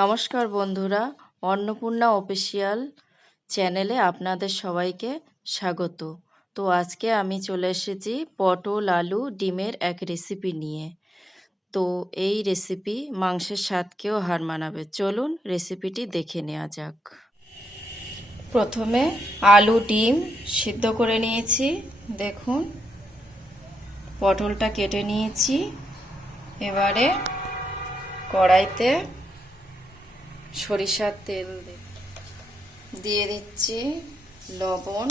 নমস্কার বন্ধুরা, অন্নপূর্ণা অফিসিয়াল চ্যানেলে আপনাদের সবাইকে স্বাগত। তো আজকে আমি চলে এসেছি পটল আলু ডিমের এক রেসিপি নিয়ে। তো এই রেসিপি মাংসের স্বাদকেও হার মানাবে। চলুন রেসিপিটি দেখে নেওয়া যাক। প্রথমে আলু ডিম সিদ্ধ করে নিয়েছি। দেখুন, পটলটা কেটে নিয়েছি। এবারে কড়াইতে সরিষার তেল দিয়ে দিচ্ছি, লবণ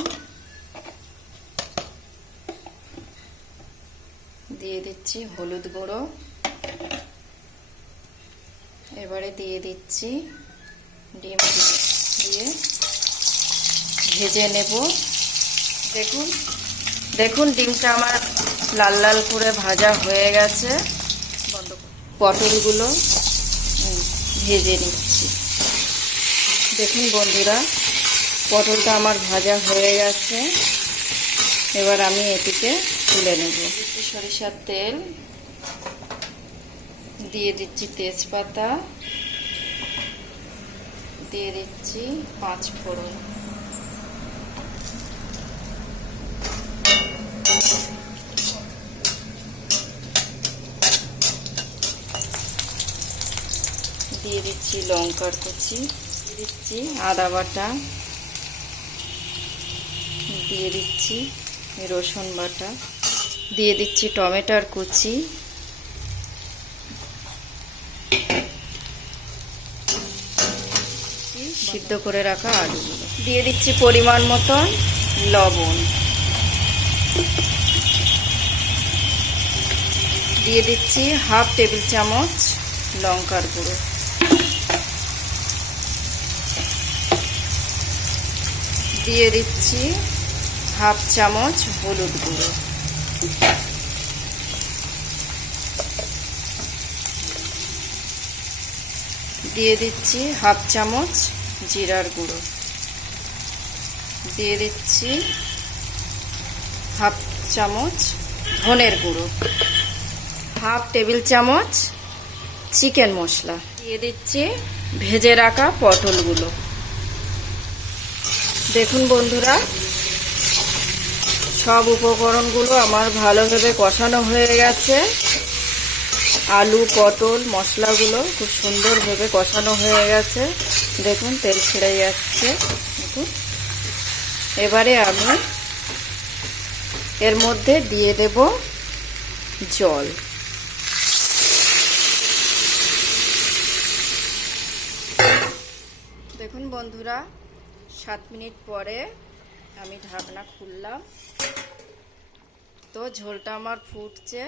দিয়ে দিচ্ছি, হলুদ গুঁড়ো, এবারে দিয়ে দিচ্ছি ডিম দিয়ে ভেজে নেব। দেখুন দেখুন ডিমটা আমার লাল লাল করে ভাজা হয়ে গেছে। পটলগুলো ভেজে নিচ্ছি। দেখুন বন্ধুরা, পটলটা আমার ভাজা হয়ে গেছে। এবার আমি এটিকে তুলে নেব। সরিষার তেল দিয়ে দিচ্ছি, তেজপাতা দিয়ে দিচ্ছি, 5 ফোড়ন দিয়ে দিচ্ছি, লঙ্কার কুচি দিয়ে দিচ্ছি, আদা বাটা দিয়ে দিচ্ছি, রসুন বাটা দিয়ে দিচ্ছি, টমেটোর কুচি সিদ্ধ করে রাখা আলুগুলো দিয়ে দিচ্ছি, পরিমাণ মতন লবণ দিয়ে দিচ্ছি, 1/2 টেবিল চামচ লঙ্কার গুঁড়ো দিয়ে দিচ্ছি, 1/2 চামচ হলুদ গুঁড়ো দিয়ে দিচ্ছি, 1/2 চামচ জিরার গুঁড়ো দিয়ে দিচ্ছি, 1/2 চামচ ধনের গুঁড়ো, 1/2 টেবিল চামচ চিকেন মশলা দিয়ে দিচ্ছি, ভেজে রাখা পটলগুলো। দেখুন বন্ধুরা, সব উপকরণগুলো আমার ভালোভাবে কষানো হয়ে গেছে। আলু পটল মশলাগুলো খুব সুন্দরভাবে কষানো হয়ে গেছে। দেখুন তেল ছেড়ে যাচ্ছে। দেখুন, এবারে আমি এর মধ্যে দিয়ে দেব জল। দেখুন বন্ধুরা, 7 মিনিট পরে আমি ঢাকনা খুললাম। তো ঝোলটা আমার ফুটছে।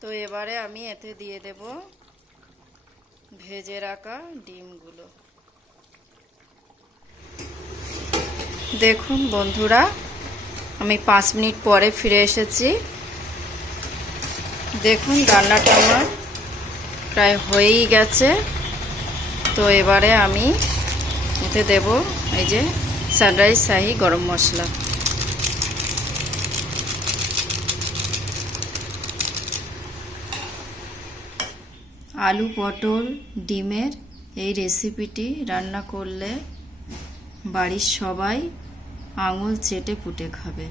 তো এবারে আমি এতে দিয়ে দেব ভেজে রাখা ডিমগুলো। দেখুন বন্ধুরা, আমি 5 মিনিট পরে ফিরে এসেছি। দেখুন রান্নাটা আমার প্রায় হয়েই গেছে। তো এবারে আমি এতে দেব এই যে সানরাইজ শাহি গরম মশলা। আলু পটল ডিমের এই রেসিপিটি রান্না করলে বাড়ির সবাই আঙুল চেটে পুটে খাবে।